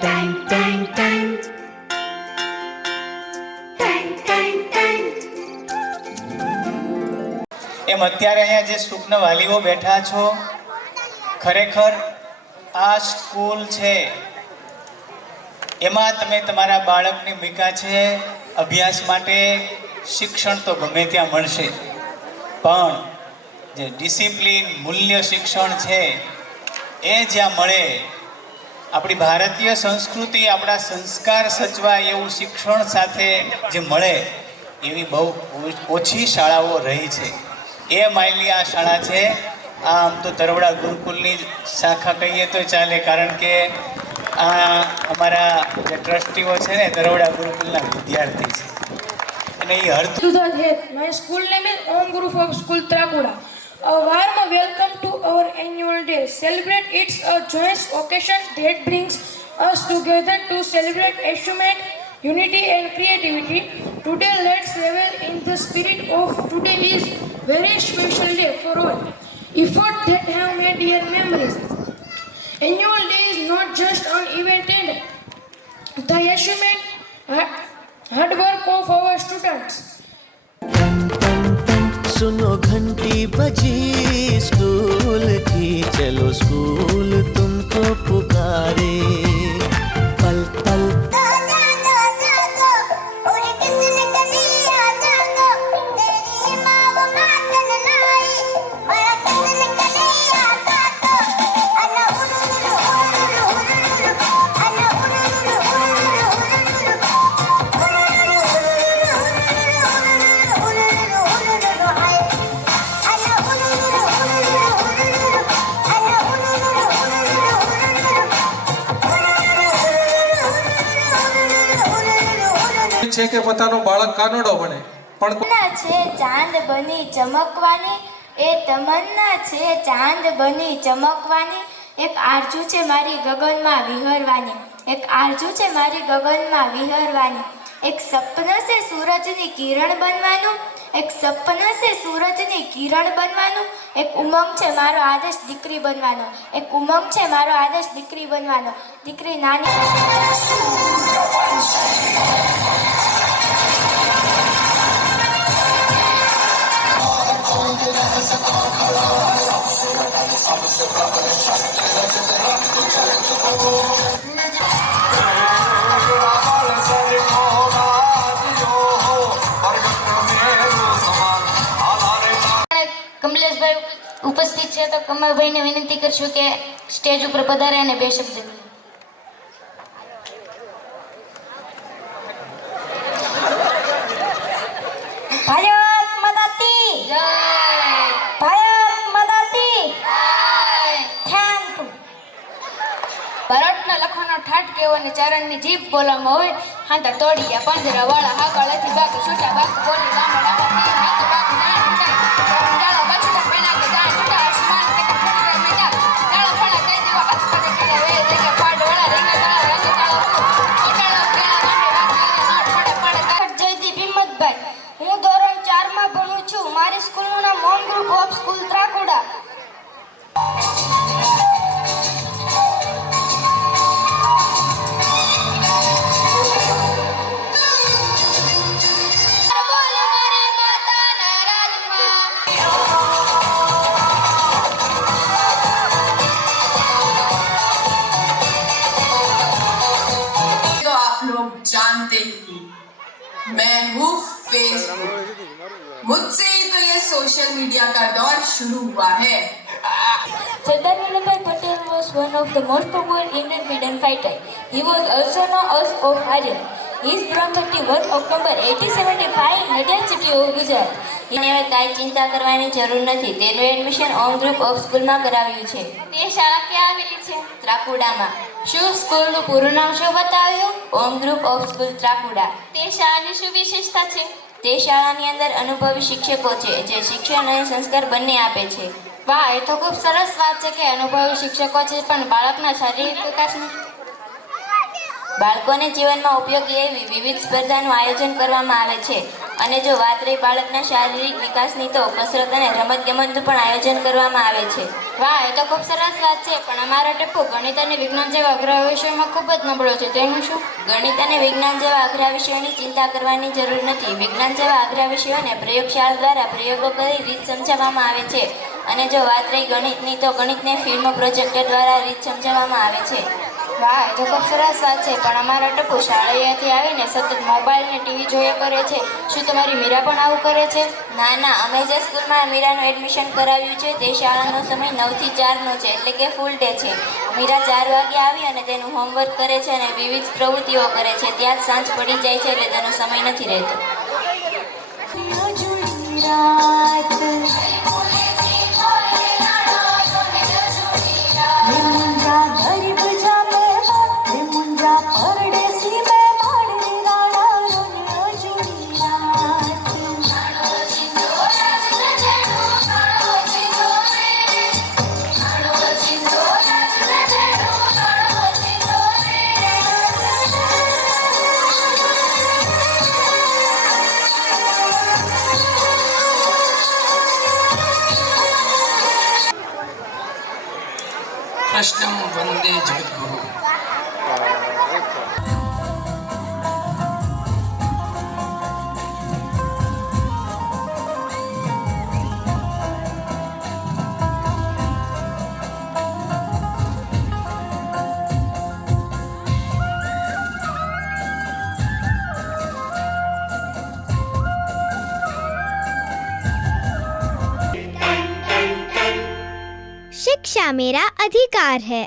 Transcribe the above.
Tang, tang, tang. Tang, tang, tang. એમ અત્યારે અહીંયા જે સુખના વાલીઓ બેઠા છો, ખરેખર આ સ્કૂલ છે એમાં તમે તમારા બાળકની ભૂમિકા છે અભ્યાસ માટે. શિક્ષણ તો ગમે ત્યાં મળશે, પણ જે ડિસિપ્લિન મૂલ્ય શિક્ષણ છે એ જ્યાં મળે, આપણી ભારતીય સંસ્કૃતિ આપણા સંસ્કાર સચવાય એવું શિક્ષણ સાથે જે મળે એવી બહુ ઓછી શાળાઓ રહી છે. એ માયલી આ શાળા છે. આ આમ તો તરવડા ગુરુકુલની શાખા કહીએ તો ચાલે, કારણ કે આ અમારા જે ટ્રસ્ટીઓ છે ને તરવડા ગુરુકુલના વિદ્યાર્થી છે અને એ હર To the head, my school name is Om Group of School Trakuda. A warm welcome to our annual day. Celebrate it's a joyous occasion that brings us together to celebrate achievement, unity and creativity. Today let's revel in the spirit of today is very special day for all. Effort that have made dear memories. Annual day is not just an event and the achievement, hard work of our students. सुनो घंटी बजी school की, चलो school तुमको पुकारे. पल पल છે કે પોતાનો બાળક કાનડો બને, પણ તમન્ના છે ચાંદ બની ચમકવાની, એ તમન્ના છે ચાંદ બની ચમકવાની. એક આરજુ છે મારી ગગનમાં વિહરવાની, એક આરજુ છે મારી ગગનમાં વિહરવાની. એક સપન છે સૂરજની કિરણ બનવાનું, એક સપન છે સૂરજની કિરણ બનવાનું. એક ઉમંગ છે મારો આદેશ દીકરી બનવાનો, એક ઉમંગ છે મારો આદેશ દીકરી બનવાનો. દીકરી નાની કમલેશભાઈ ઉપસ્થિત છે તો કમલભાઈને વિનંતી કરશું કે સ્ટેજ ઉપર પધારે અને બે શબ્દ કહે. ભારત માતા કી જય ભારત માતા કી જય. Thank you. બારોટના લખવાનો ઠાઠ કેવો અને ચારણની જીભ બોલવામાં હોય. હાંતા તોડિયા પાંજરા વાળા હાકળેથી બાક છૂટા બાક બોલી લાંબા લાંબા હાથ બાક ના છૂટા જાળો બચતા પેલા કે જા છૂટા આસમાન કે ફૂટરા મેજા જાળો ફળા કઈ દેવા હાથ પગે કરે વે દેખે પાડ વાળા રીંગા તાળા રંગ તાળો ઓટાળો કેળા નામે વાકેલા નોટ પડે પડે. જયદીપ હિંમતભાઈ, હું ધોરણ 4 માં ભણું છું. મારી સ્કૂલનું નામ ઓમ ગ્રુપ ઓફ સ્કૂલ ત્રાકુડા. બોલ મારી માતાના રાજમાં तो आप लोग जानते ही मैं हूँ फेसबुक. मुझसे ही तो ये सोशल मीडिया का दौर शुरू हुआ है. Sardar Vallabhbhai Patel was one of the most popular Indian freedom fighters. He was also known as of Aryan. He is born 31 October 1875 in Nadiad city of Gujarat. એને હવે કાંઈ ચિંતા કરવાની જરૂર નથી. તેનું એડમિશન ઓમ ગ્રુપ ઓફ સ્કૂલમાં કરાવ્યું છે. તે શાળા ક્યાં આવેલી છે? ત્રાકુડામાં. શું સ્કૂલનું પૂરું નામ શું બતાવ્યું? ઓમ ગ્રુપ ઓફ સ્કૂલ ત્રાકુડા. તે શાળાની શું વિશેષતા છે? તે શાળાની અંદર અનુભવી શિક્ષકો છે જે શિક્ષણ અને સંસ્કાર બંને આપે છે. વાહ, એ તો ખૂબ સરસ વાત છે કે અનુભવી શિક્ષકો છે, પણ બાળકના શારીરિક વિકાસનું બાળકોને જીવનમાં ઉપયોગી એવી વિવિધ સ્પર્ધાનું આયોજન કરવામાં આવે છે. અને જો વાત રહી બાળકના શારીરિક વિકાસની તો કસરત અને રમતગમતનું પણ આયોજન કરવામાં આવે છે. વાહ, એ તો ખૂબ સરસ વાત છે. પણ અમારો ટપ્પુ ગણિત અને વિજ્ઞાન જેવા અઘરા વિષયોમાં ખૂબ જ નબળો છે. તેનું શું? ગણિત અને વિજ્ઞાન જેવા અઘરા વિષયોની ચિંતા કરવાની જરૂર નથી. વિજ્ઞાન જેવા અઘરા વિષયોને પ્રયોગશાળા દ્વારા પ્રયોગો કરી રીત સમજાવવામાં આવે છે. અને જો વાત રહી ગણિતની તો ગણિતને ફિલ્મ પ્રોજેક્ટર દ્વારા રીત સમજાવવામાં આવે છે. વાહ, એ તો ખૂબ સરસ વાત છે. પણ અમારો ટપ્પુ શાળાએથી આવીને સતત મોબાઈલ ને ટીવી જોયા કરે છે. શું તમારી મીરા પણ આવું કરે છે? ના ના, અમે જે સ્કૂલમાં મીરાનું એડમિશન કરાવ્યું છે તે શાળાનો સમય 9 થી 4નો છે, એટલે કે ફૂલ ડે છે. મીરા 4 વાગે આવી અને તેનું હોમવર્ક કરે છે અને વિવિધ પ્રવૃત્તિઓ કરે છે. ત્યાં જ સાંજ પડી જાય છે, એટલે તેનો સમય નથી રહેતો. कृष्णं वंदे जगद्गुरु। शिक्षा मेरा अधिकार है।